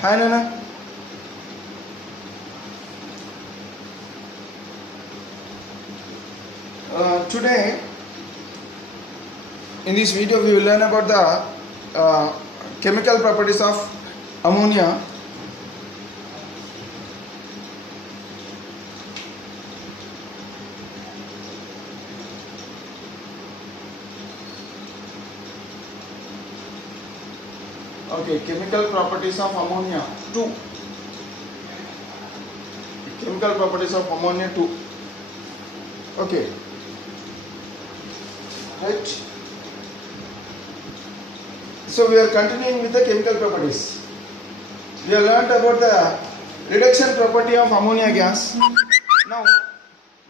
Hi Nana. Today in this video we will learn about the chemical properties of ammonia. Okay, chemical properties of ammonia 2. Chemical properties of ammonia 2. Okay. Right. So we are continuing with the chemical properties. We have learnt about the reduction property of ammonia gas. Now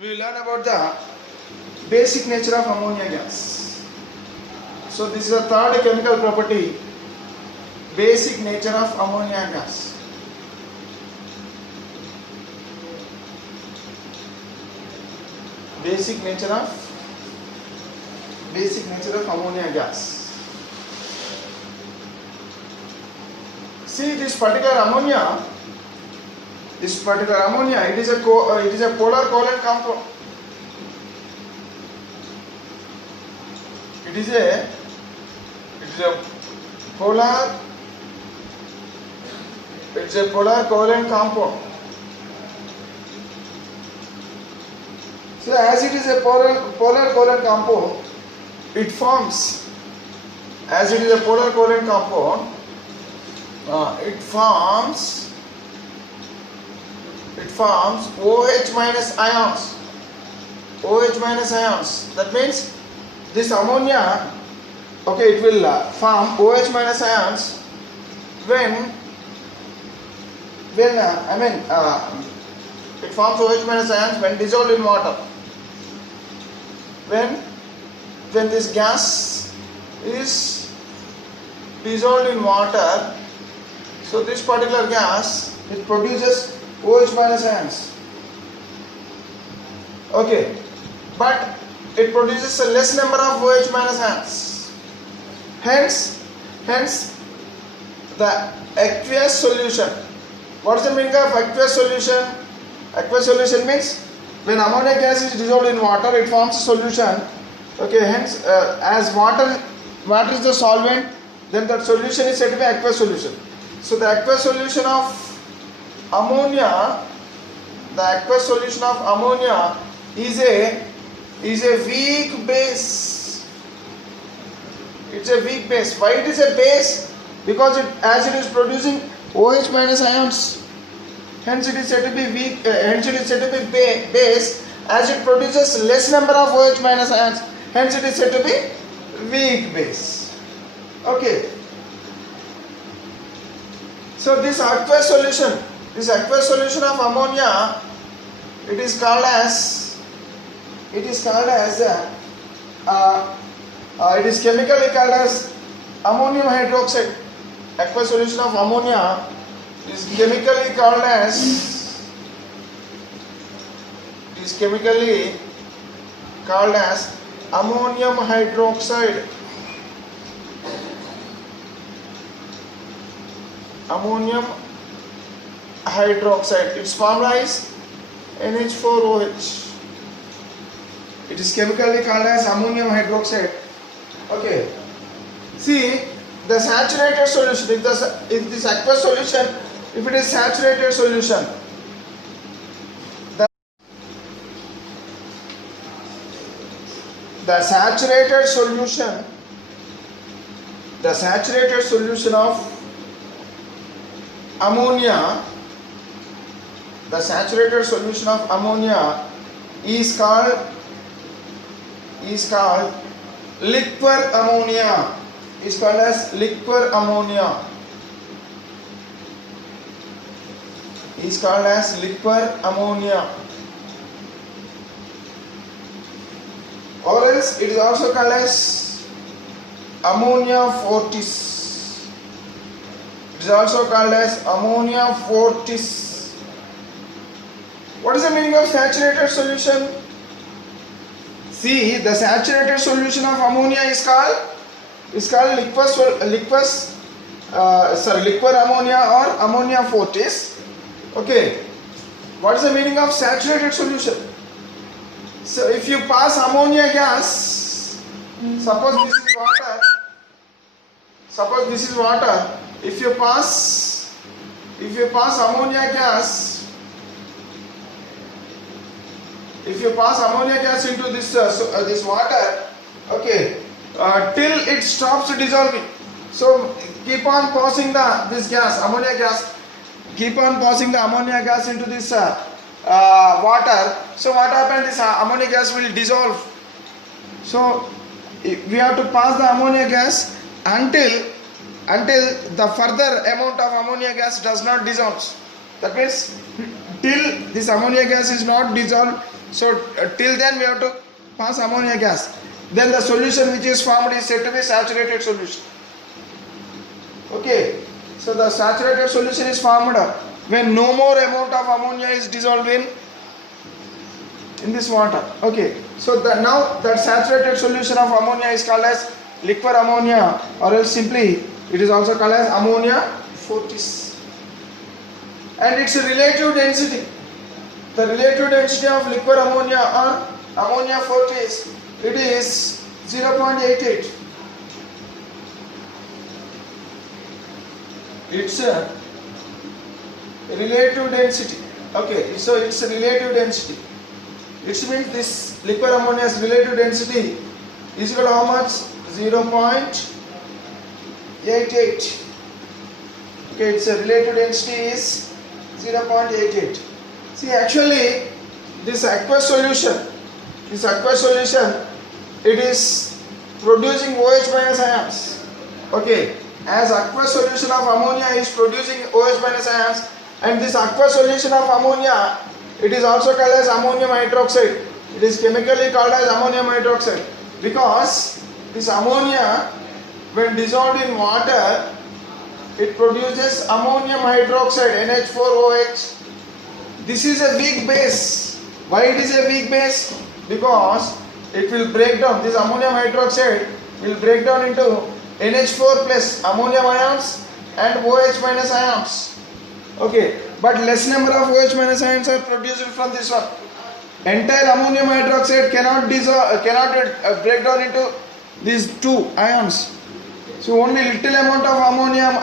we will learn about the basic nature of ammonia gas. So this is the third chemical property, basic nature of ammonia gas. Basic nature of ammonia gas. See this particular ammonia, it is a polar covalent compound. It is a polar covalent compound. So as it is a polar covalent compound, it forms OH minus ions. That means this ammonia, okay, it will form OH minus ions when it forms OH minus ions when dissolved in water. When this gas is dissolved in water, so this particular gas, it produces OH minus ions. Okay, but it produces a less number of OH minus ions. Hence the aqueous solution. What is the meaning of aqueous solution? Aqueous solution means when ammonia gas is dissolved in water, it forms a solution. Okay, hence as water is the solvent, then that solution is said to be aqueous solution. So the aqueous solution of ammonia is a weak base. It's a weak base. Why it is a base? Because as it is producing OH minus ions, hence it is said to be weak. Hence it is said to be base, as it produces less number of OH minus ions. Hence it is said to be weak base. Okay. So this aqueous solution of ammonia, it is chemically called as ammonium hydroxide. Aqueous solution of ammonia is chemically called as ammonium hydroxide. Its formula is NH4OH. It is chemically called as ammonium hydroxide. Okay. See the saturated solution. If this aqueous solution, if it is saturated solution, the saturated solution of ammonia, is called liquor ammonia. Is called as liquor ammonia. Or else it is also called as ammonia fortis. What is the meaning of saturated solution? See, the saturated solution of ammonia is called liqueous liquor ammonia or ammonia fortis. Okay, what is the meaning of saturated solution? So if you pass ammonia gas, suppose this is water, if you pass ammonia gas, into this water, okay, till it stops dissolving. So keep on passing this gas, ammonia gas. Keep on passing the ammonia gas into this water. So what happens? This ammonia gas will dissolve. So we have to pass the ammonia gas until the further amount of ammonia gas does not dissolve. That means till this ammonia gas is not dissolved. So till then we have to pass ammonia gas. Then the solution which is formed is said to be saturated solution. Okay. So the saturated solution is formed when no more amount of ammonia is dissolved in this water. Okay. So now that saturated solution of ammonia is called as liquor ammonia, or else simply it is also called as ammonia fortis. And its relative density, the relative density of liquor ammonia or ammonia fortis, it is 0.88. It's a relative density. Okay, so it's a relative density. It means this liquor ammonia's relative density is equal to how much? 0.88. Okay, its relative density is 0.88. See, actually, this aqueous solution, it is producing OH minus ions. Okay. As aqueous solution of ammonia is producing OH minus ions, and this aqueous solution of ammonia, it is also called as ammonium hydroxide. It is chemically called as ammonium hydroxide because this ammonia, when dissolved in water, it produces ammonium hydroxide, NH4OH. This is a weak base. Why it is a weak base? Because it will break down, this ammonium hydroxide will break down into NH4 plus ammonium ions and OH minus ions. Okay, but less number of OH minus ions are produced from this one. Entire ammonium hydroxide cannot break down into these two ions. So only little amount of ammonium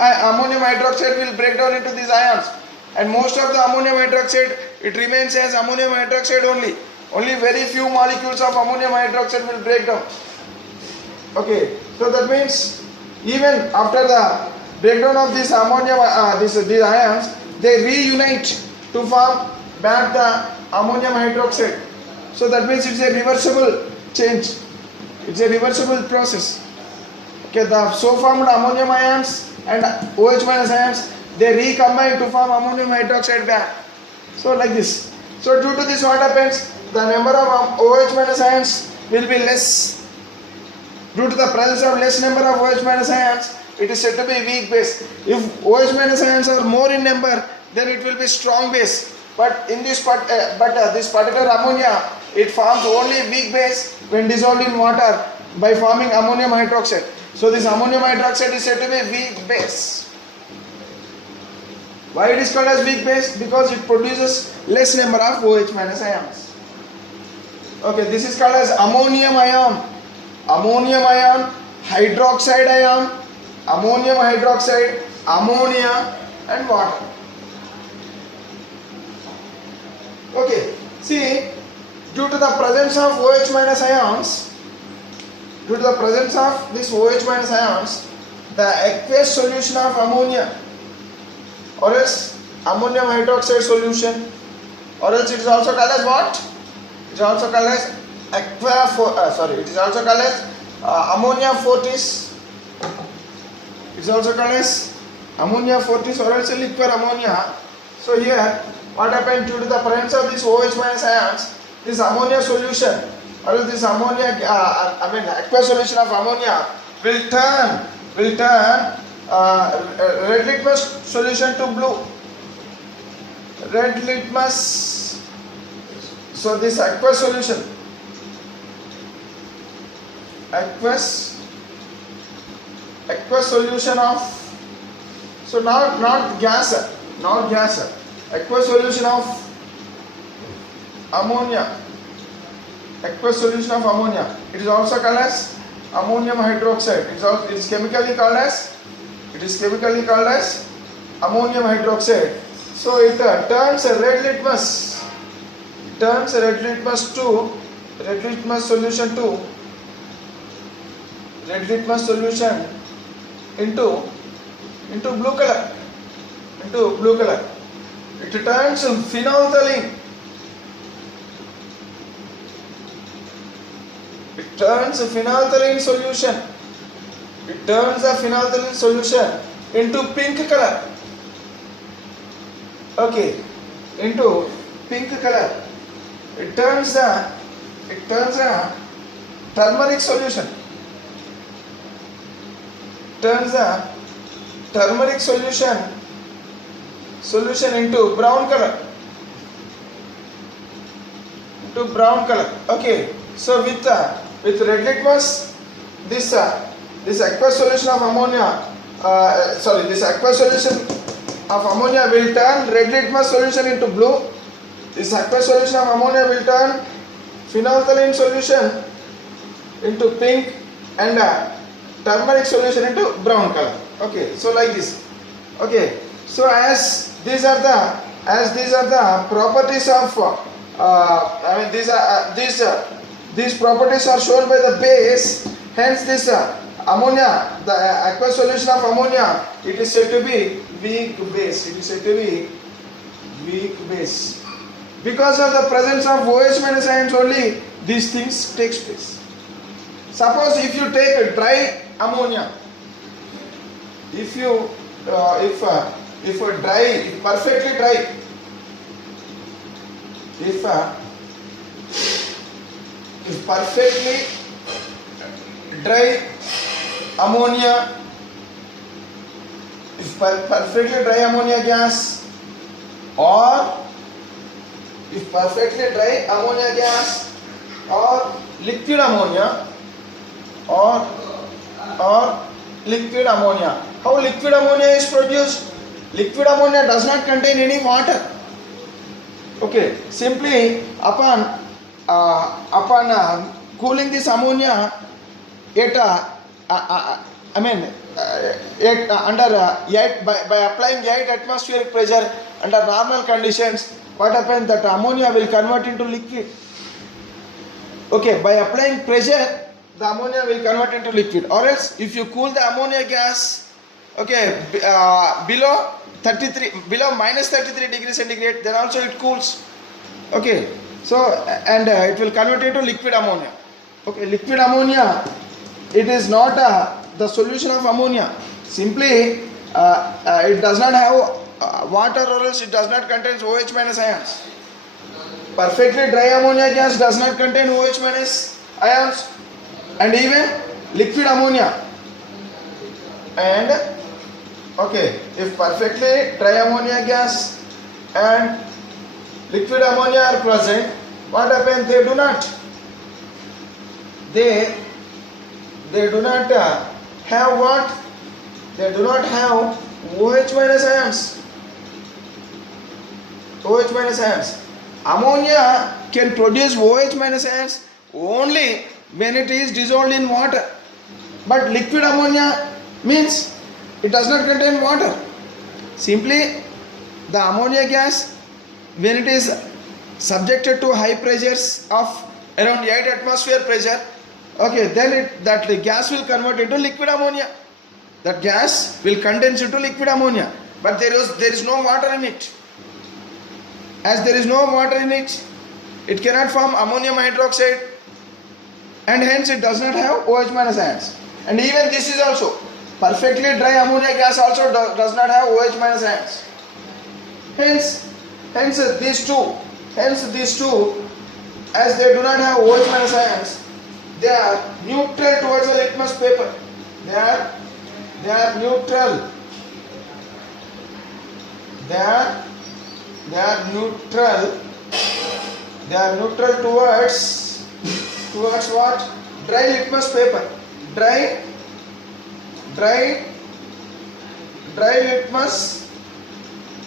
hydroxide will break down into these ions, and most of the ammonium hydroxide, it remains as ammonium hydroxide only. Only very few molecules of ammonium hydroxide will break down. Okay, so that means even after the breakdown of this ammonium, these ions, they reunite to form back the ammonium hydroxide. So that means it's a reversible change. It's a reversible process. Okay, the so formed ammonium ions and OH minus ions, they recombine to form ammonium hydroxide back. So like this. So due to this, what happens? The number of OH minus ions will be less. Due to the presence of less number of OH minus ions, it is said to be weak base. If OH minus ions are more in number, then it will be strong base. But in this this particular ammonia, it forms only weak base when dissolved in water by forming ammonium hydroxide. So this ammonium hydroxide is said to be weak base. Why it is called as weak base? Because it produces less number of OH minus ions. Okay, this is called as ammonium ion. Ammonium ion, hydroxide ion, ammonium hydroxide, ammonia and water. Okay, see, due to the presence of OH minus ions, the aqueous solution of ammonia, or else ammonium hydroxide solution, or else it is also called as what? It is also called as ammonia fortis. It is also called as ammonia fortis, or else liquor ammonia. So here, what happened? Due to the presence of this OH minus ions, this ammonia solution, or else this ammonia, aqueous solution of ammonia will turn red litmus solution to blue. Red litmus. So this aqueous solution, aqueous solution of So not gas, not gas. Aqueous solution of ammonia. Aqueous solution of ammonia. It is also called as ammonium hydroxide. It is chemically called as ammonium hydroxide. So it turns a red litmus. Turns a red litmus solution into blue color. It turns phenolphthalein. It turns a phenolphthalein solution. It turns the phenolphthalein solution into pink color. Okay, into pink color. It turns a turmeric solution. Turns the turmeric solution into brown color. Okay. So with red litmus, this aqueous solution of ammonia, this aqueous solution of ammonia will turn red litmus solution into blue. This aqueous solution of ammonia will turn phenolphthalein solution into pink and turmeric solution into brown color. Okay, so like this. Okay, so as these are the properties of these properties are shown by the base. Hence this ammonia, the aqueous solution of ammonia, it is said to be weak base. Because of the presence of OH minus ions only, these things takes place. Suppose if you take a dry ammonia, if perfectly dry, if perfectly dry ammonia, perfectly dry ammonia gas, or if perfectly dry ammonia gas or liquid ammonia, or liquid ammonia. How liquid ammonia is produced? Liquid ammonia does not contain any water. Okay, simply upon cooling this ammonia by applying 8 atmospheric pressure under normal conditions, what happens, that ammonia will convert into liquid. Okay, by applying pressure, the ammonia will convert into liquid. Or else, if you cool the ammonia gas, okay, below minus 33 degrees centigrade, then also it cools. Okay, so and it will convert into liquid ammonia. Okay, liquid ammonia, it is not the solution of ammonia. Simply, it does not have water, or else it does not contain OH minus ions. Perfectly dry ammonia gas does not contain OH minus ions, and even liquid ammonia. And okay, if perfectly dry ammonia gas and liquid ammonia are present, what happens? They do not have what? They do not have OH minus ions. OH minus ions. Ammonia can produce OH minus ions only when it is dissolved in water. But liquid ammonia means it does not contain water. Simply the ammonia gas, when it is subjected to high pressures of around 8 atmosphere pressure, okay, then that gas will convert into liquid ammonia. That gas will condense into liquid ammonia, but there is no water in it. As there is no water in it, it cannot form ammonium hydroxide, and hence it does not have OH minus ions. And even this is also perfectly dry ammonia gas also does not have OH minus ions. Hence these two, as they do not have OH minus ions, they are neutral towards the litmus paper. They are neutral. They are neutral towards what? Dry litmus paper. Dry dry litmus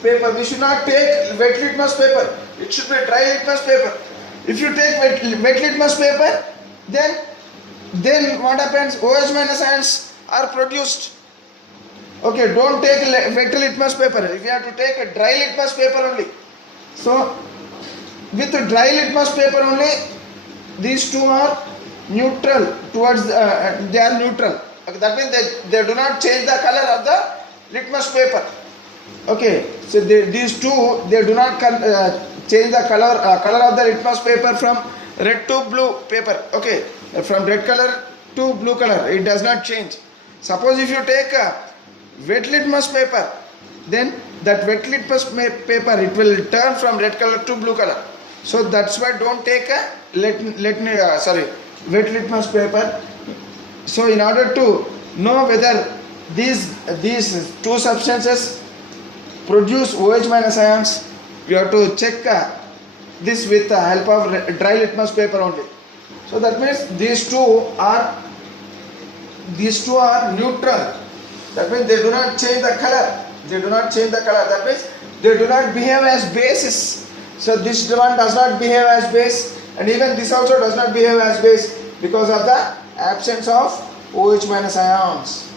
paper. We should not take wet litmus paper. It should be dry litmus paper. If you take wet litmus paper, then what happens? OH minus ions are produced. Okay, don't take wet litmus paper. If you have to take a dry litmus paper only. So with the dry litmus paper only, these two are neutral towards they are neutral. Okay, that means they do not change the color of the litmus paper. Okay, so these two, they do not change the color of the litmus paper from red to blue paper. Okay, from red color to blue color, it does not change. Suppose if you take a wet litmus paper, then that wet litmus paper, it will turn from red color to blue color. So that's why don't take a wet litmus paper. So in order to know whether these two substances produce OH minus ions, we have to check this with the help of dry litmus paper only. So that means these two are neutral. That means they do not change the color. That means they do not behave as bases. So this one does not behave as base, and even this also does not behave as base because of the absence of OH minus ions.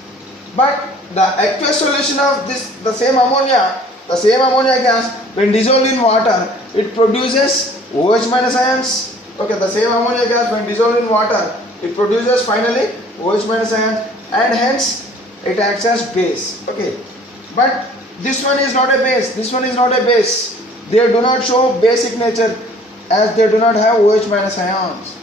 But the aqueous solution of the same ammonia gas, when dissolved in water, it produces OH minus ions. Okay, the same ammonia gas, when dissolved in water, it produces finally OH minus ions, and hence it acts as base. Okay, but this one is not a base. They do not show basic nature as they do not have OH minus ions.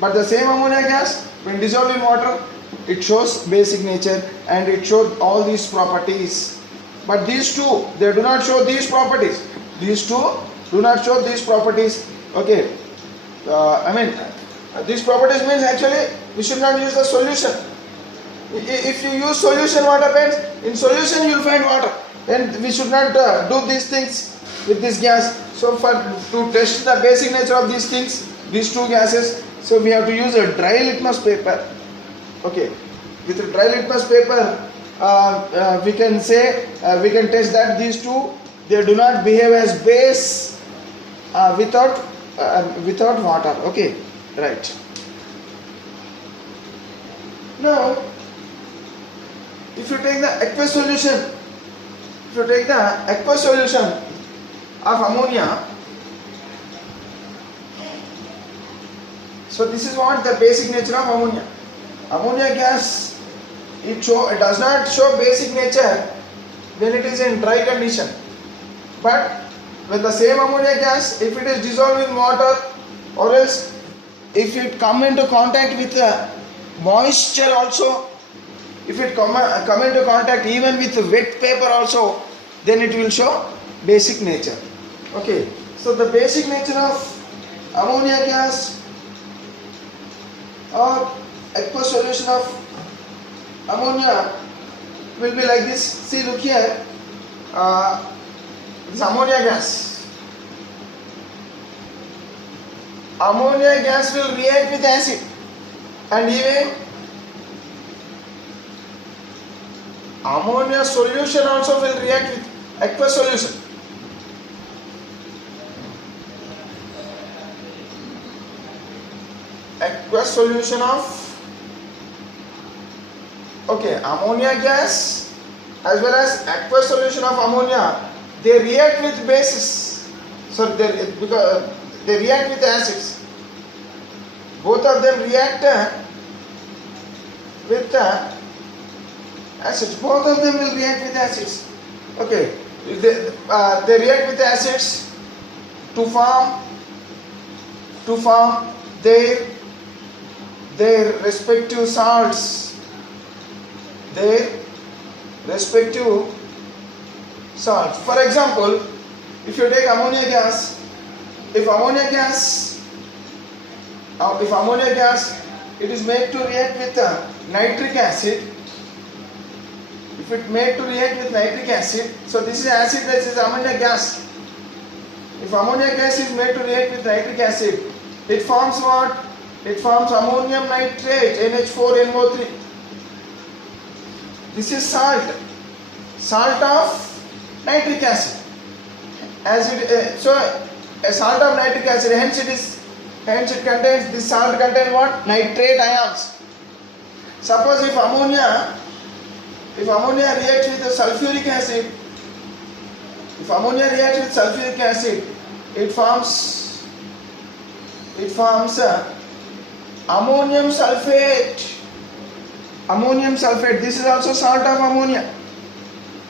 But the same ammonia gas, when dissolved in water, it shows basic nature and it shows all these properties. But these two, they do not show these properties. These two do not show these properties. Okay, these properties means actually we should not use the solution. If you use solution, what happens? In solution you will find water, and we should not do these things with this gas. So to test the basic nature of these things, these two gases, so we have to use a dry litmus paper. Okay, with a dry litmus paper, we can say we can test that these two, they do not behave as base without water. Okay, right. Now, if you take the aqueous solution, of ammonia, so this is what the basic nature of ammonia. Ammonia gas, it does not show basic nature when it is in dry condition. But when the same ammonia gas, if it is dissolved in water, or else if it come into contact with moisture also, if it come into contact even with wet paper also, then it will show basic nature. Okay, so the basic nature of ammonia gas or aqueous solution of ammonia will be like this. See, look here, this ammonia gas. Ammonia gas will react with acid, and even ammonia solution also will react with aqueous solution. Aqueous solution of ammonia gas as well as aqueous solution of ammonia, they react with bases. So because they react with acids. Both of them react with acids. Both of them will react with acids. Okay, they react with acids to form their respective salts. For example, if you take ammonia gas, if ammonia gas it is made to react with nitric acid. If it made to react with nitric acid, so this is acid, this is ammonia gas. If ammonia gas is made to react with nitric acid, it forms what? It forms ammonium nitrate, NH4NO3. This is salt. salt of nitric acid. As it so a salt of nitric acid, hence it contains, this salt contains what? Nitrate ions. Suppose if ammonia reacts with sulfuric acid, it forms ammonium sulfate. This is also salt of ammonia.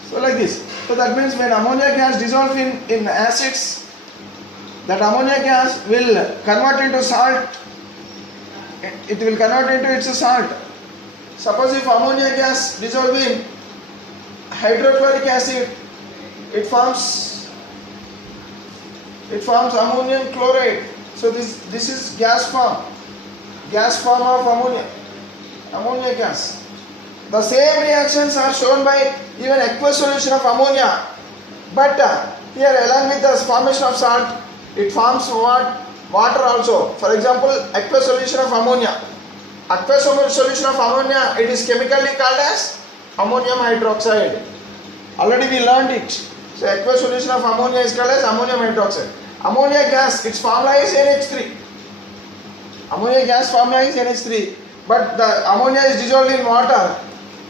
So like this. So that means when ammonia gas dissolves in acids, that ammonia gas will convert into salt. It will convert into its salt. Suppose if ammonia gas dissolves in hydrochloric acid, it forms ammonium chloride. So this is gas form of ammonia gas. The same reactions are shown by even aqueous solution of ammonia, but here along with the formation of salt, it forms water also. For example, aqueous solution of ammonia. It is chemically called as ammonium hydroxide. Already we learned it. So aqueous solution of ammonia is called as ammonium hydroxide. Ammonia gas, its formula is NH3. But the ammonia is dissolved in water.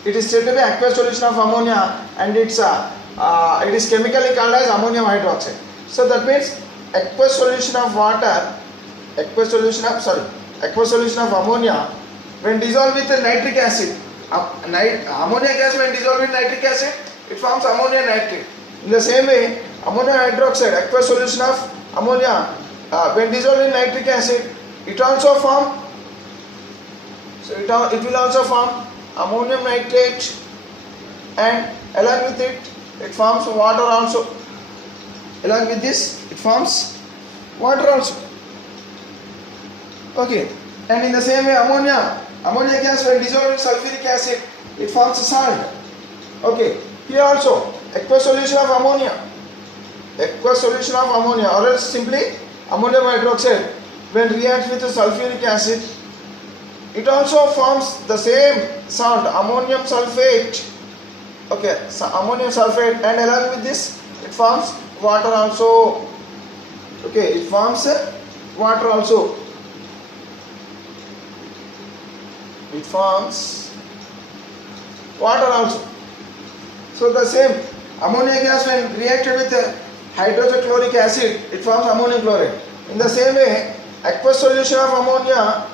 It is said to be aqueous solution of ammonia, and it is chemically called as ammonium hydroxide. So that means aqueous solution of ammonia when dissolved with nitric acid. Ammonia gas when dissolved with nitric acid, it forms ammonia nitrate. In the same way, ammonium hydroxide, aqueous solution of ammonia, when dissolved in nitric acid, it also form. So it will also form ammonium nitrate, and along with it forms water also. Along with this, it forms water also. Okay, and in the same way, ammonia gas when dissolved in sulfuric acid, it forms a salt. Okay, here also aqueous solution of ammonia, or else simply ammonium hydroxide when reacts with sulfuric acid, it also forms the same salt, ammonium sulfate. Okay, so ammonium sulfate, and along with this, it forms water also. Okay, it forms water also. So the same ammonia gas when reacted with hydrochloric acid, it forms ammonium chloride. In the same way, aqueous solution of ammonia,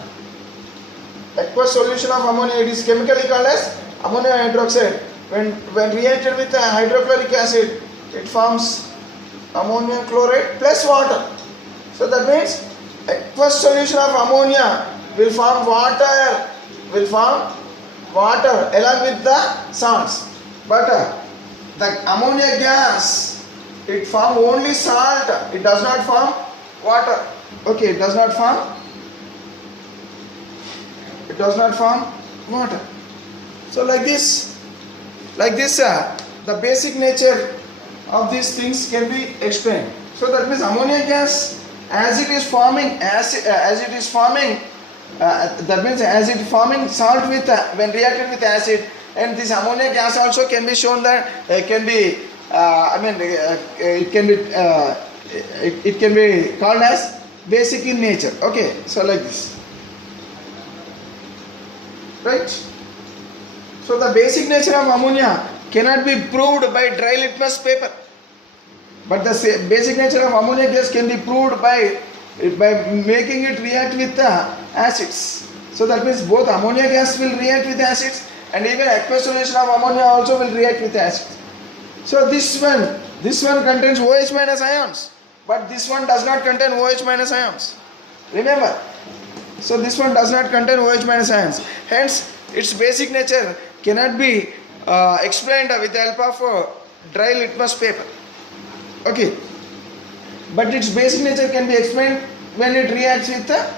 it is chemically called as ammonium hydroxide. When reacted with hydrochloric acid, it forms ammonium chloride plus water. So that means aqueous solution of ammonia will form water along with the salts. But the ammonia gas, it forms only salt. It does not form water. Okay, it does not form water. So like this, the basic nature of these things can be explained. So that means ammonia gas, as it is forming salt with when reacted with acid, and this ammonia gas also can be shown that it can be called as basic in nature. Okay, so like this, right? So the basic nature of ammonia cannot be proved by dry litmus paper, but the basic nature of ammonia gas can be proved by making it react with the acids. So that means both ammonia gas will react with acids, and even aqueous solution of ammonia also will react with acids. So this one contains OH minus ions, but this one does not contain OH minus ions. Remember, so this one does not contain OH minus ions. Hence, its basic nature cannot be explained with the help of dry litmus paper. Okay, but its basic nature can be explained when it reacts with the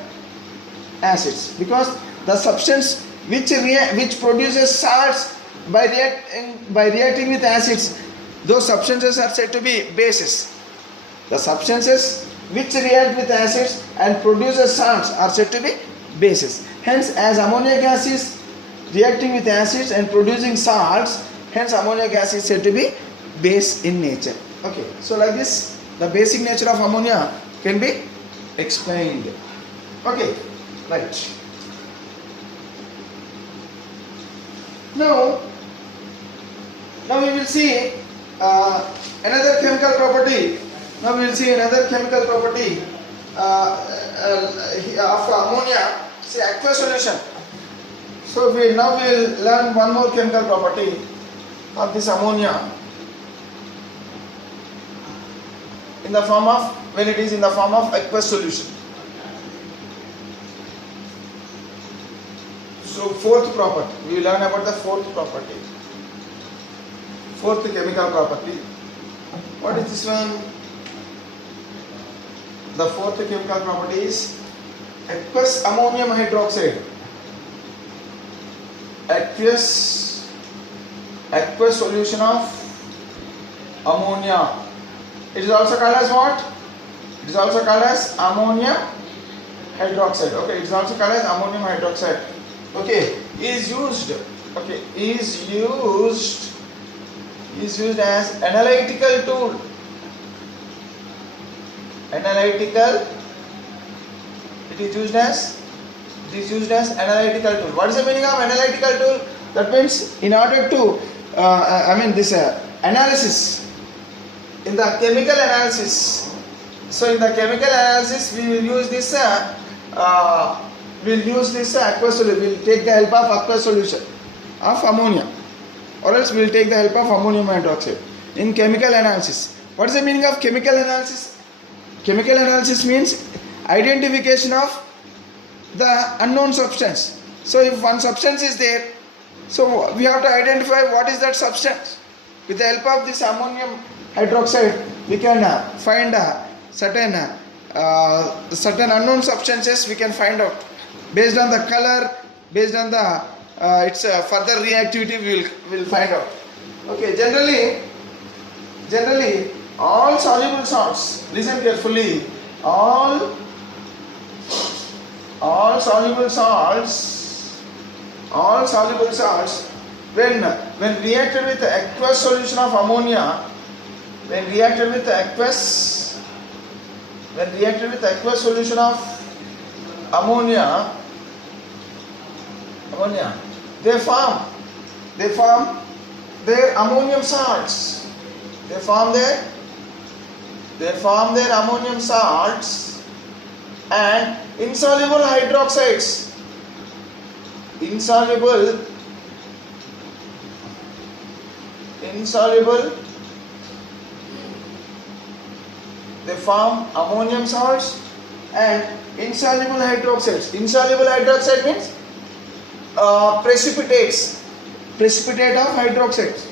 acids, because the substance which produces salts by reacting with acids, those substances are said to be bases. The substances which react with acids and produces salts are said to be bases. Hence, as ammonia gas is reacting with acids and producing salts, Hence ammonia gas is said to be base in nature. Okay, so like this the basic nature of ammonia can be explained. Okay, right. Now we will see another chemical property. Now we will see another chemical property of ammonia. See, aqueous solution. So now we will learn one more chemical property of this ammonia in the form of, when it is in the form of aqueous solution. So fourth property, we will learn about the fourth property. Fourth chemical property. What is this one? The fourth chemical property is aqueous ammonium hydroxide. Aqueous solution of ammonia. It is also called as what? It is also called as ammonium hydroxide. Okay, it is also called as ammonium hydroxide. Okay, is used as analytical tool. It is used as analytical tool. What is the meaning of analytical tool? That means in order to analysis, in the chemical analysis. So in the chemical analysis we will use this aqueous solution. We will take the help of aqueous solution of ammonia, or else we will take the help of ammonium hydroxide in chemical analysis. What is the meaning of chemical analysis? Chemical analysis means identification of the unknown substance. So if one substance is there, so we have to identify what is that substance. With the help of this ammonium hydroxide, we can find certain unknown substances. We can find out based on the color, based on the its further reactivity. We will find out. Okay, generally all soluble salts. Listen carefully. All soluble salts when reacted with the aqueous solution of ammonia, when reacted with the aqueous solution of ammonia, they form their ammonium salts. They form their ammonium salts and insoluble hydroxides. Insoluble they form ammonium salts and insoluble hydroxides. Insoluble hydroxide means precipitate of hydroxides.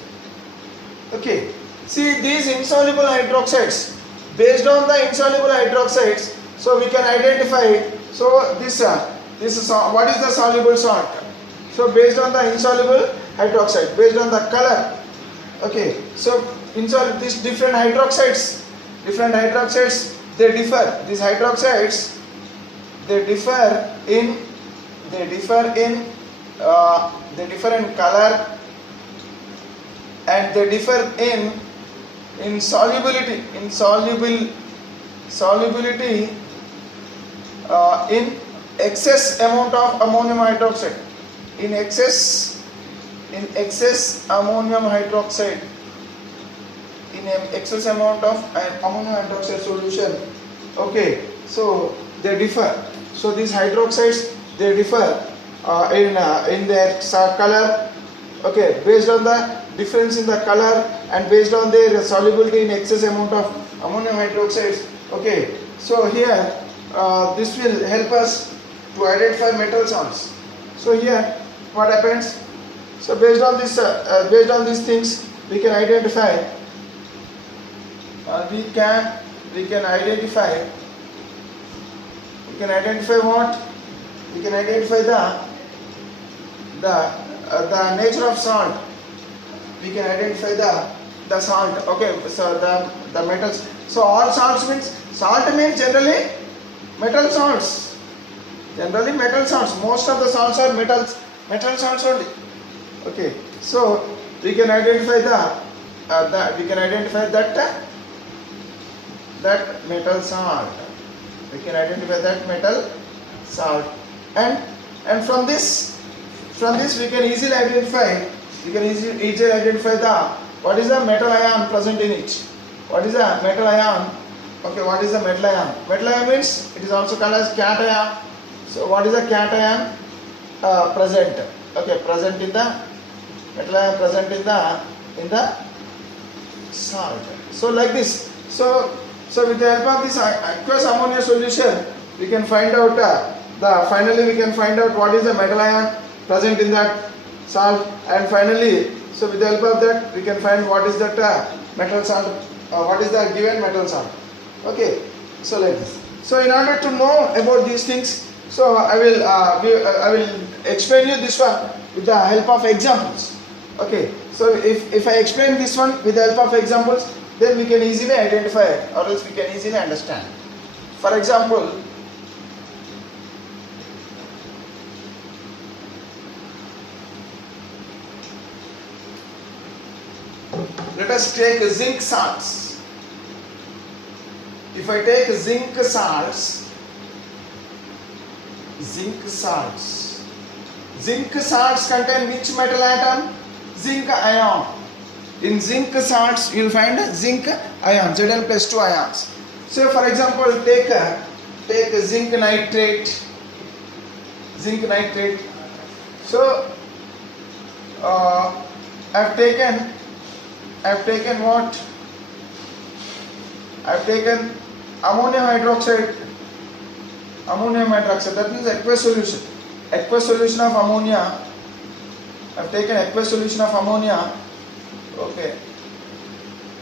Okay, see these insoluble hydroxides, based on the insoluble hydroxides, so we can identify, so this what is the soluble salt. So based on the insoluble hydroxide, based on the color. Okay, so these different hydroxides, they differ. These hydroxides, they differ in color, and they differ in solubility. In excess amount of ammonium hydroxide. In excess ammonium hydroxide. In excess amount of ammonium hydroxide solution. Okay, so they differ. So these hydroxides, they differ in their color. Okay, based on the difference in the color and based on their solubility in excess amount of ammonium hydroxides. Okay, so here this will help us to identify metal salts. So here what happens? So based on these things, we can identify. We can identify what? We can identify the nature of salt. We can identify the salt. Okay, so the metals. So all salts means, salt means generally metal salts. Generally metal salts. Most of the salts are metal salts only. Okay, so we can identify that metal salt. We can identify that metal salt, and from this we can easily identify the what is the metal ion present in it. What is the metal ion? Okay, what is the metal ion? Metal ion means it is also called as cation. So what is the cation present? Okay, present in the metal ion present in the salt. So like this. So with the help of this aqueous ammonia solution, we can find out finally we can find out what is the metal ion present in that salt, and finally, so with the help of that, we can find what is that metal salt, what is the given metal salt. Okay, so like this. So in order to know about these things, so I will explain you this one with the help of examples. Okay, so if I explain this one with the help of examples, then we can easily identify it, or else we can easily understand. For example, let us take zinc salts. If I take zinc salts contain which metal atom? Zinc ion. In zinc salts you will find zinc ion, Zn plus 2 ions. So for example, take zinc nitrate. So I've taken what? I've taken ammonium hydroxide. That means aqueous solution. Aqueous solution of ammonia. I've taken aqueous solution of ammonia. Okay.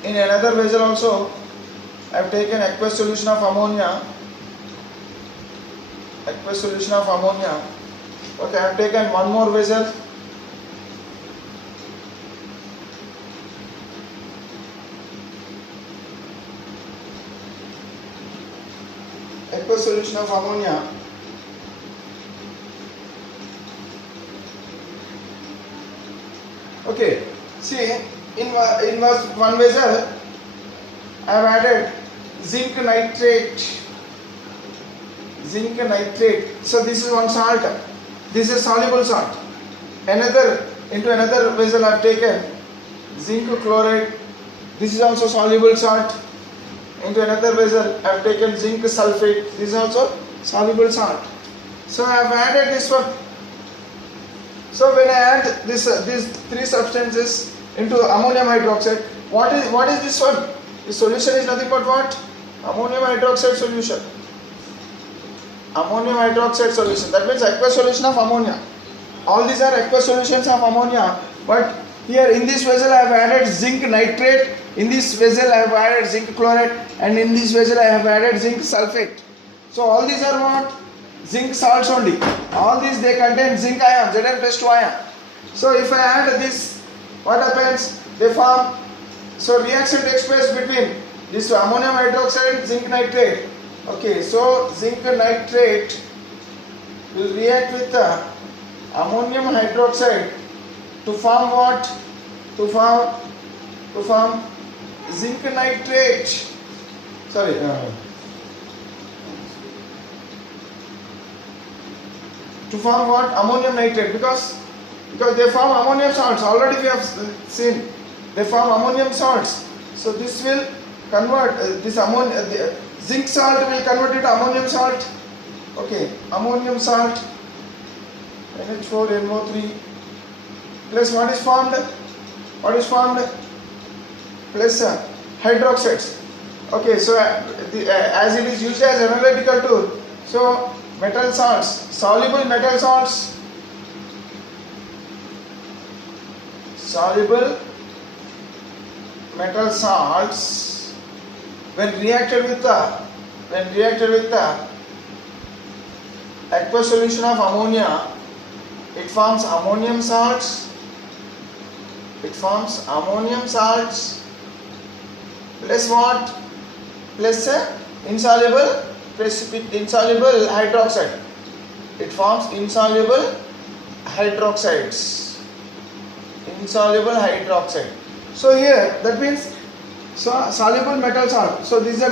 In another vessel also, I've taken aqueous solution of ammonia. Okay, I've taken one more vessel. Aqueous solution of ammonia. Okay, see, in one vessel I have added zinc nitrate. So this is one salt. This is soluble salt. Into another vessel I have taken zinc chloride. This is also soluble salt. Into another vessel I have taken zinc sulfate. This is also soluble salt. So I have added this one. So when I add these three substances into ammonium hydroxide, what is this one? The solution is nothing but what? Ammonium hydroxide solution. That means aqueous solution of ammonia. All these are aqueous solutions of ammonia. But here in this vessel I have added zinc nitrate. In this vessel I have added zinc chloride, and in this vessel I have added zinc sulfate. So all these are what? Zinc salts only. All these they contain zinc ion, Zn plus 2 ion. So if I add this, what happens? They form. So reaction takes place between this ammonium hydroxide and zinc nitrate. Okay, so zinc nitrate will react with the ammonium hydroxide to form what? To form zinc nitrate. To form what? Ammonium nitrate, because they form ammonium salts. Already we have seen they form ammonium salts. So this will convert zinc salt will convert it to ammonium salt. Okay, ammonium salt NH4NO3 plus what is formed? Plus hydroxides. Okay, so as it is used as analytical tool, so metal salts, soluble metal salts, when reacted with the aqueous solution of ammonia, it forms ammonium salts. Plus what? Plus insoluble hydroxide. It forms insoluble hydroxides. insoluble hydroxide. So here that means soluble metal salt. So this is a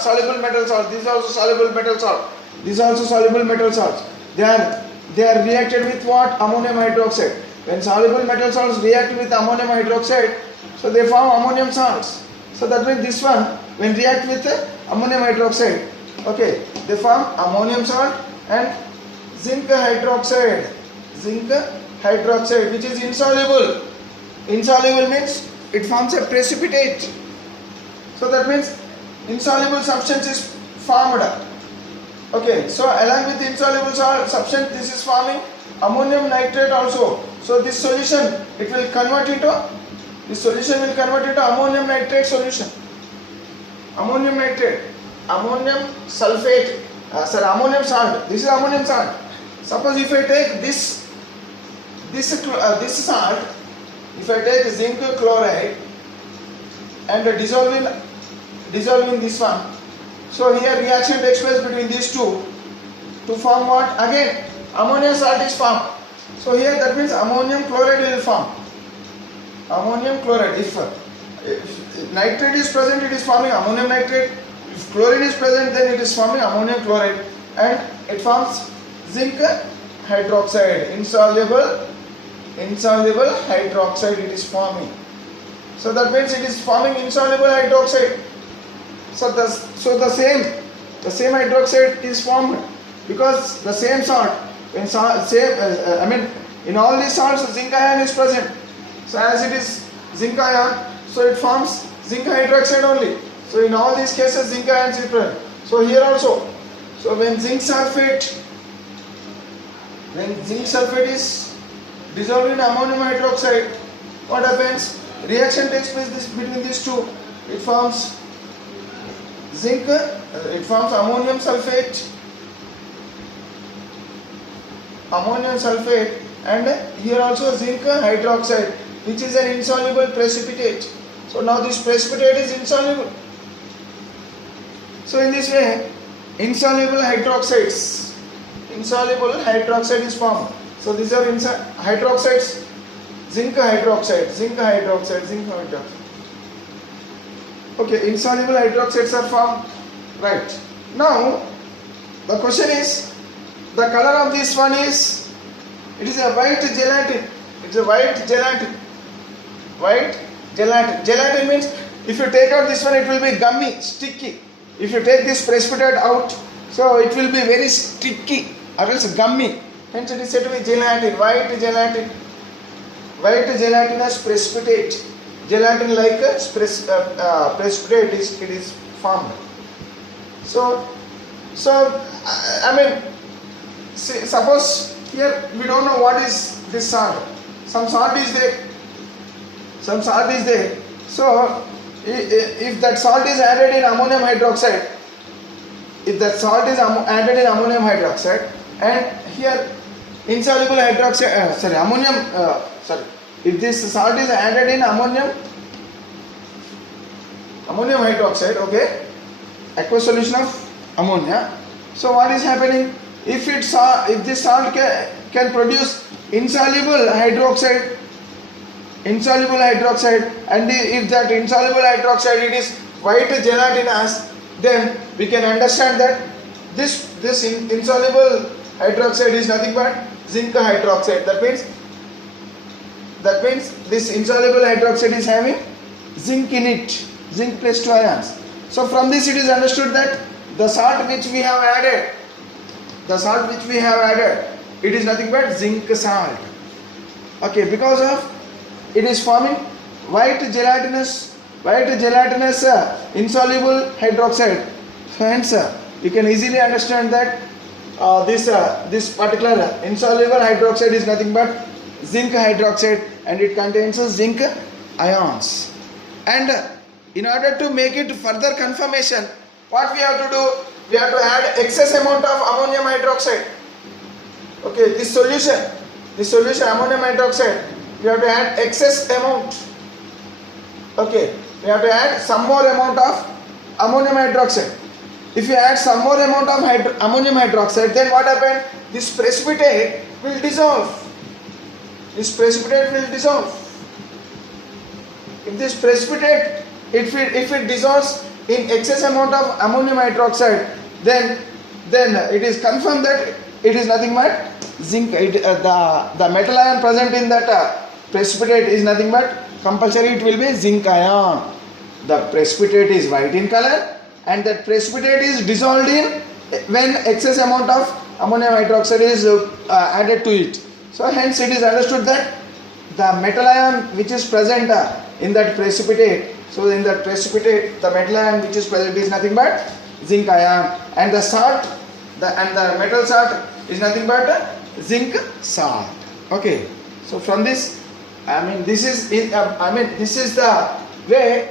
soluble metal salt. This is also soluble metal salt. This is also soluble metal salts. They are reacted with what? Ammonium hydroxide. When soluble metal salts react with ammonium hydroxide, so they form ammonium salts. So that means this one, when react with ammonium hydroxide, okay, they form ammonium salt and zinc hydroxide. Zinc hydroxide, which is insoluble. Insoluble means it forms a precipitate. So that means insoluble substance is formed. Okay, so along with insoluble substance, this is forming ammonium nitrate also. So this solution, it will convert into, this solution will convert into ammonium nitrate solution. Ammonium nitrate, ammonium sulfate, ammonium salt. This is ammonium salt. Suppose if I take this salt, if I take zinc chloride and dissolve in this one, so here reaction takes place between these two to form what? Again ammonium salt is formed. So here that means ammonium chloride will form. Ammonium chloride. If nitrate is present, it is forming ammonium nitrate. If chlorine is present, then it is forming ammonium chloride, and it forms zinc hydroxide. Insoluble hydroxide it is forming. So that means it is forming insoluble hydroxide. So the same hydroxide is formed because the same salt, in all these salts zinc ion is present. So as it is zinc ion, so it forms zinc hydroxide only. So in all these cases zinc ion is present. So here also, so when zinc sulfate is dissolved in ammonium hydroxide, what happens? Reaction takes place between these two. It forms zinc, it forms ammonium sulfate, and here also zinc hydroxide, which is an insoluble precipitate. So now this precipitate is insoluble. So in this way, insoluble hydroxide is formed. So these are hydroxides, zinc hydroxide. Okay, insoluble hydroxides are formed. Right. Now, the question is, the color of this one is, it is a white gelatin. It's a white gelatin. White gelatin. Gelatin means, if you take out this one, it will be gummy, sticky. If you take this precipitate out, so it will be very sticky or else gummy. Hence it is said to be gelatin, white gelatinous precipitate. Gelatin like a precipitate it is formed. So suppose here we don't know what is this salt. Some salt is there. So if that salt is added in ammonium hydroxide, and here insoluble hydroxide, if this salt is added in ammonium hydroxide, okay, aqueous solution of ammonia. So what is happening? If this salt can produce insoluble hydroxide, and if that insoluble hydroxide it is white gelatinous, then we can understand that this insoluble hydroxide is nothing but zinc hydroxide. That means this insoluble hydroxide is having zinc in it, zinc plus 2 ions. So from this it is understood that the salt which we have added, it is nothing but zinc salt. Okay, because of it is forming white gelatinous insoluble hydroxide. So hence you can easily understand that this particular insoluble hydroxide is nothing but zinc hydroxide, and it contains zinc ions. And in order to make it further confirmation, what we have to do? We have to add excess amount of ammonium hydroxide. Okay, this solution ammonium hydroxide, we have to add excess amount. Okay, we have to add some more amount of ammonium hydroxide. If you add some more amount of ammonium hydroxide, then what happens? This precipitate will dissolve. if this precipitate, if it dissolves in excess amount of ammonium hydroxide, then it is confirmed that it is nothing but zinc. The metal ion present in that precipitate is nothing but compulsory it will be zinc ion. The precipitate is white in color, and that precipitate is dissolved in when excess amount of ammonium hydroxide is added to it. So hence it is understood that the metal ion which is present in that precipitate, so in that precipitate the metal ion which is present is nothing but zinc ion, and the salt, the metal salt is nothing but zinc salt. Okay, so from this, this is the way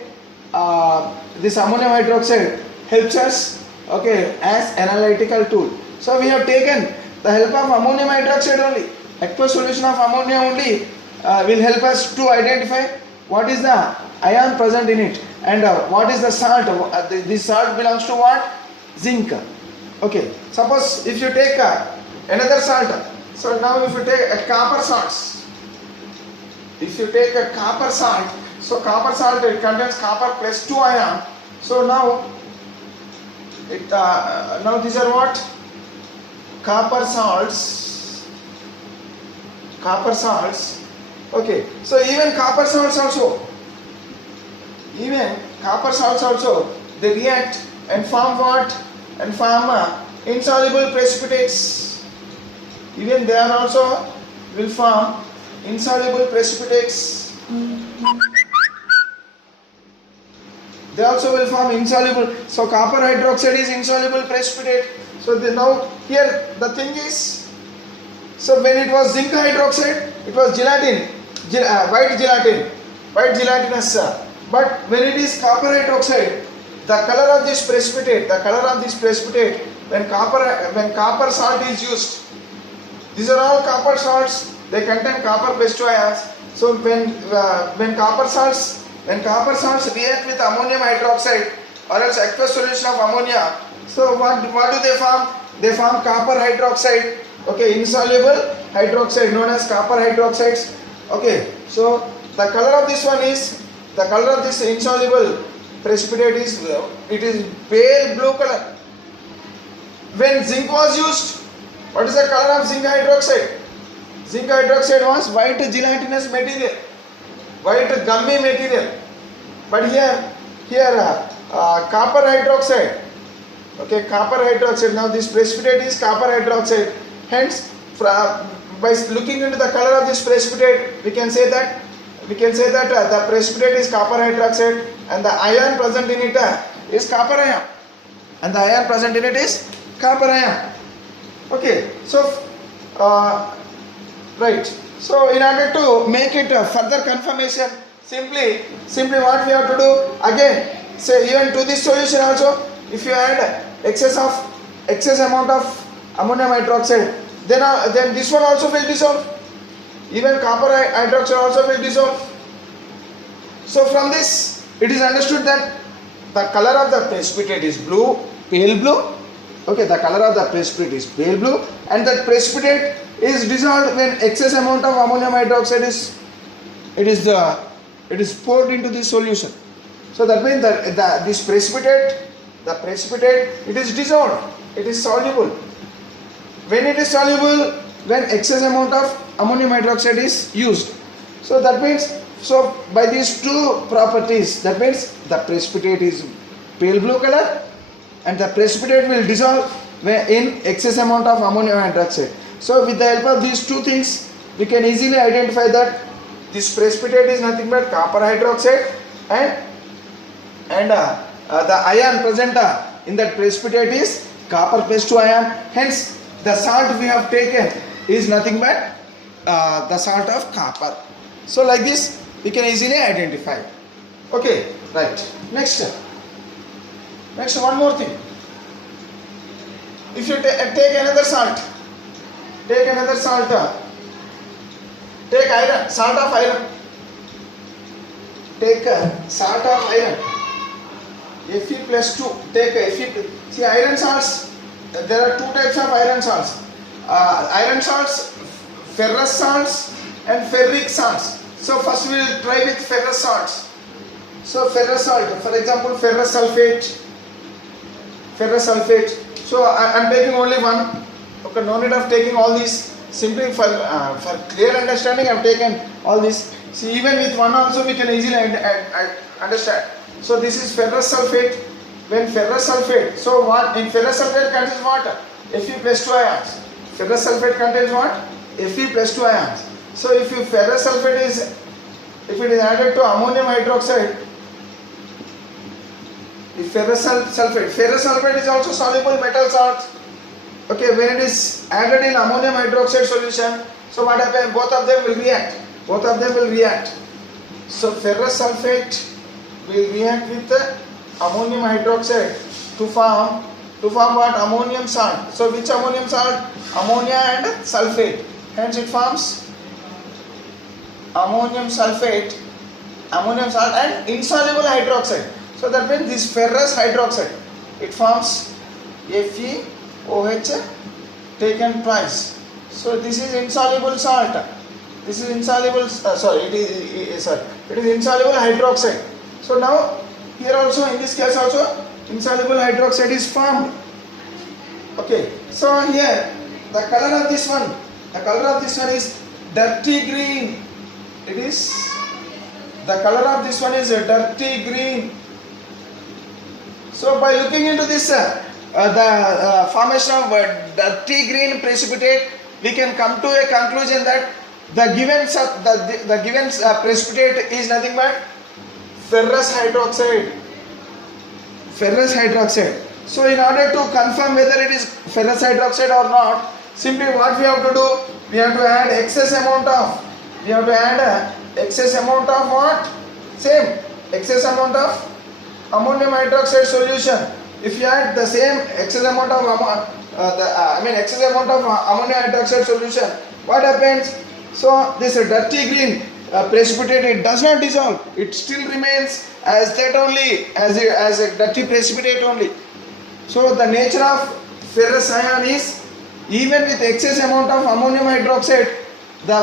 this ammonium hydroxide helps us, okay, as analytical tool. So we have taken the help of ammonium hydroxide only. Aqueous solution of ammonia only will help us to identify what is the ion present in it, and what is the salt. This salt belongs to what? Zinc. Okay, suppose if you take another salt, so now if you take a copper salt, if you take a copper salt, so copper salt, it contains copper plus 2 ion. So now now these are what? Copper salts. Okay, so even copper salts also, they react and form what? And form insoluble precipitates. Even they are also will form insoluble precipitates. They also will form insoluble. So copper hydroxide is insoluble precipitate. So now here the thing is, so when it was zinc hydroxide, it was gelatin, white gelatinous. But when it is copper hydroxide, the color of this precipitate, when copper salt is used, these are all copper salts. They contain copper plus 2 ions. So when copper salts react with ammonium hydroxide or else aqueous solution of ammonia, so what do they form? They form copper hydroxide. Okay, insoluble hydroxide known as copper hydroxides. Okay, so the color of this one is, the color of this insoluble precipitate is, it is pale blue color. When zinc was used, what is the color of zinc hydroxide? Zinc hydroxide was white gelatinous material, white gummy material. But here copper hydroxide. Okay, copper hydroxide. Now this precipitate is copper hydroxide. Hence, by looking into the color of this precipitate, we can say that the precipitate is copper hydroxide, and the ion present in it is copper ion. Okay, so right. So in order to make it further confirmation, simply what we have to do again, say even to this solution also, if you add excess amount of ammonium hydroxide, then this one also will dissolve. Even copper hydroxide also will dissolve. So from this, it is understood that the color of the precipitate is blue, pale blue. Okay, the color of the precipitate is pale blue, and that precipitate is dissolved when excess amount of ammonium hydroxide is poured into this solution. So that means that this precipitate, it is dissolved, it is soluble. When it is soluble, when excess amount of ammonium hydroxide is used. So that means, so by these two properties, that means the precipitate is pale blue color, and the precipitate will dissolve in excess amount of ammonium hydroxide. So with the help of these two things, we can easily identify that this precipitate is nothing but copper hydroxide, and the ion present in that precipitate is copper plus 2 ion. Hence the salt we have taken is nothing but the salt of copper. So like this we can easily identify. Okay, right. Next one more thing. If you take another salt, take iron, salt of iron. Take salt of iron, Fe plus 2. Take Fe. See, iron salts, there are two types of iron salts. Iron salts, ferrous salts and ferric salts. So first we will try with ferrous salts. So ferrous salt, for example, ferrous sulfate. So I am taking only one. Okay, no need of taking all these. Simply for clear understanding, I have taken all this. See, even with one also we can easily understand. So this is ferrous sulfate. When ferrous sulfate, so what in ferrous sulfate contains water? Fe plus 2 ions. Ferrous sulfate contains what? Fe plus 2 ions. So if you ferrous sulfate is, if it is added to ammonium hydroxide, if ferrous sulfate is also soluble metal salt. Okay, when it is added in ammonium hydroxide solution, so what happens? Both of them will react. So ferrous sulfate will react with the ammonium hydroxide to form what? Ammonium salt. So which ammonium salt? Ammonia and sulfate. Hence it forms ammonium sulfate, ammonium salt and insoluble hydroxide. So that means this ferrous hydroxide, it forms FeOH taken twice. So this is insoluble salt. This is insoluble. It is insoluble hydroxide. So now here also, in this case also, insoluble hydroxide is formed. Okay. So here the color of this one is dirty green. The color of this one is a dirty green. So by looking into this, the formation of dirty green precipitate, we can come to a conclusion that the given precipitate is nothing but ferrous hydroxide. So in order to confirm whether it is ferrous hydroxide or not, simply what we have to do, we have to add excess amount of what? Same excess amount of ammonium hydroxide solution. If you add the same excess amount of ammonium hydroxide solution, what happens? So this dirty green precipitate, it does not dissolve. It still remains as that only, as a dirty precipitate only. So the nature of ferrous ion is, even with excess amount of ammonium hydroxide, the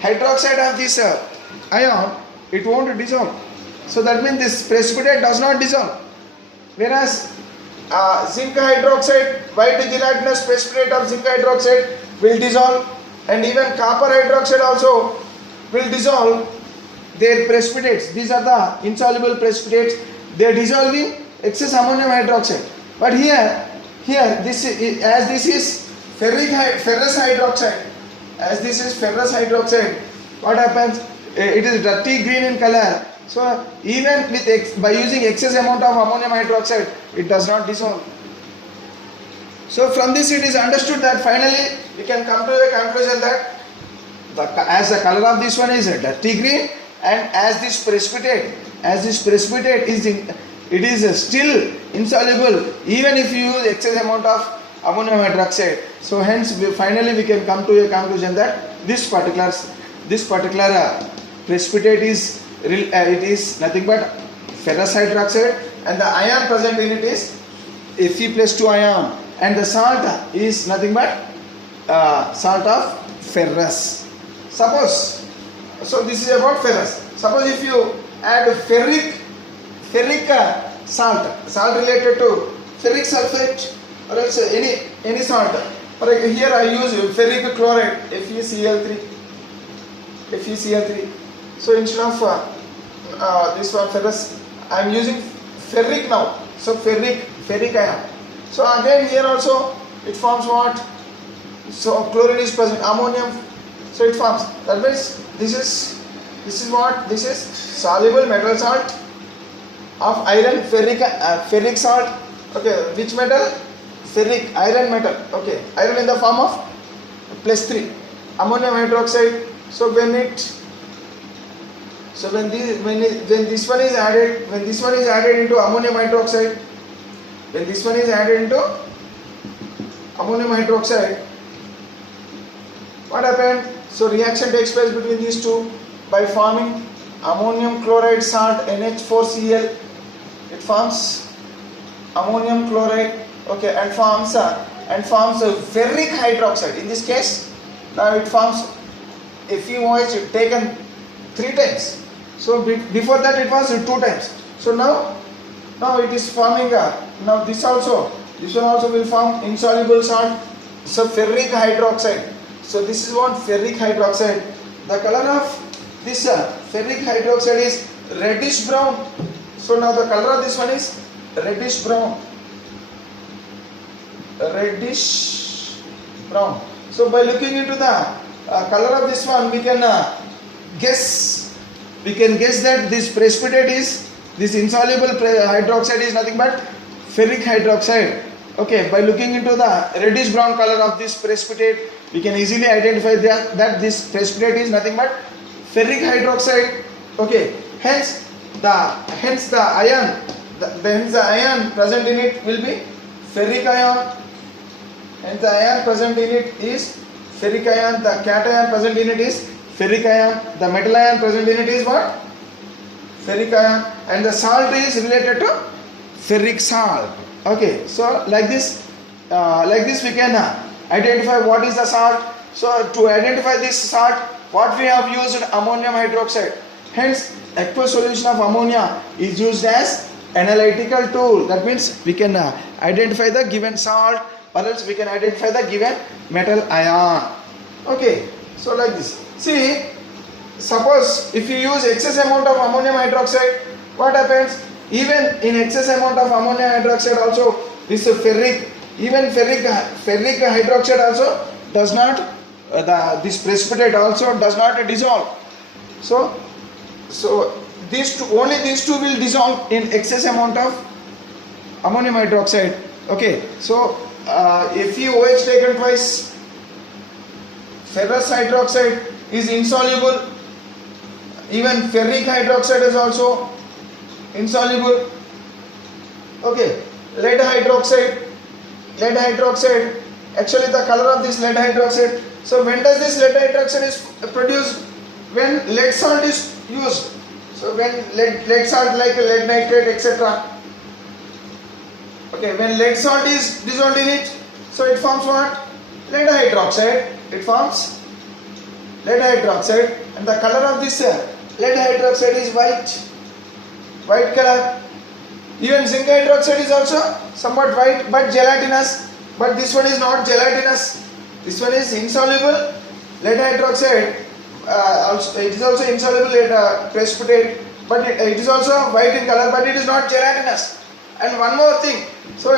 hydroxide of this ion, it won't dissolve. So that means this precipitate does not dissolve. Whereas zinc hydroxide, white gelatinous precipitate of zinc hydroxide will dissolve, and even copper hydroxide also will dissolve their precipitates. These are the insoluble precipitates. They dissolve in excess ammonium hydroxide. But here this is, as this is ferrous hydroxide, what happens? It is dirty green in color. So even with by using excess amount of ammonium hydroxide, it does not dissolve. So from this it is understood that finally we can come to a conclusion that as the color of this one is a dirty green, and as this precipitate is still insoluble even if you use excess amount of ammonium hydroxide. So hence finally we can come to a conclusion that this particular precipitate is nothing but ferrous hydroxide, and the ion present in it is Fe plus 2 ion, and the salt is nothing but salt of ferrous. Suppose, so this is about ferrous. Suppose if you add ferric salt related to ferric sulfate, or else any salt. For here I use ferric chloride, FeCl3. So instead of this one ferrous, I am using ferric now. So ferric ion. So again here also it forms what? So chlorine is present, ammonium. So it forms. That means this is what? This is soluble metal salt of iron, ferric salt. Okay, which metal? Ferric, iron metal. Okay, iron in the form of +3, ammonium hydroxide. So when this one is added into ammonium hydroxide, what happened? So reaction takes place between these two by forming ammonium chloride salt NH4Cl. It forms ammonium chloride, okay, and forms a ferric hydroxide. In this case, now it forms FeOH taken 3 times. So before that it was 2 times. So now it is forming now this one also will form insoluble salt. So ferric hydroxide. So this is one ferric hydroxide. The color of this ferric hydroxide is reddish brown. So now the color of this one is reddish brown. Reddish brown. So by looking into the color of this one, we can guess. We can guess that this precipitate is, this insoluble hydroxide is nothing but ferric hydroxide. Okay, by looking into the reddish brown color of this precipitate, we can easily identify that this precipitate is nothing but ferric hydroxide. Okay, hence the ion, the ion present in it will be ferric ion. Hence the ion present in it is ferric ion. The cation present in it is ferric ion. The metal ion present in it is what? Ferric ion. And the salt is related to ferric salt. Okay, so like this we can identify what is the salt. So to identify this salt, what we have used ammonium hydroxide. Hence aqueous solution of ammonia is used as analytical tool. That means we can identify the given salt, or else we can identify the given metal ion. Okay, so like this. See, suppose if you use excess amount of ammonium hydroxide, what happens? Even in excess amount of ammonium hydroxide also, this ferric hydroxide also does not, this precipitate also does not dissolve. So only these two will dissolve in excess amount of ammonium hydroxide. Okay, so FeOH taken twice, ferrous hydroxide is insoluble. Even ferric hydroxide is also insoluble. Okay, lead hydroxide, actually the color of this lead hydroxide. So when does this lead hydroxide is produced? When lead salt is used. So when lead salt like lead nitrate, etc. Okay, when lead salt is dissolved in it, so it forms what? Lead hydroxide. It forms lead hydroxide, and the color of this lead hydroxide is white color. Even zinc hydroxide is also somewhat white but gelatinous, but this one is not gelatinous. This one is insoluble. Lead hydroxide it is also insoluble precipitate, but it is also white in color, but it is not gelatinous. And one more thing, so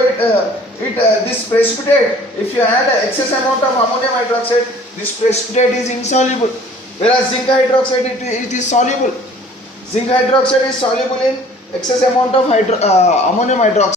this precipitate, if you add excess amount of ammonium hydroxide, this precipitate is insoluble, whereas zinc hydroxide it is soluble. Zinc hydroxide is soluble in excess amount of ammonium hydroxide.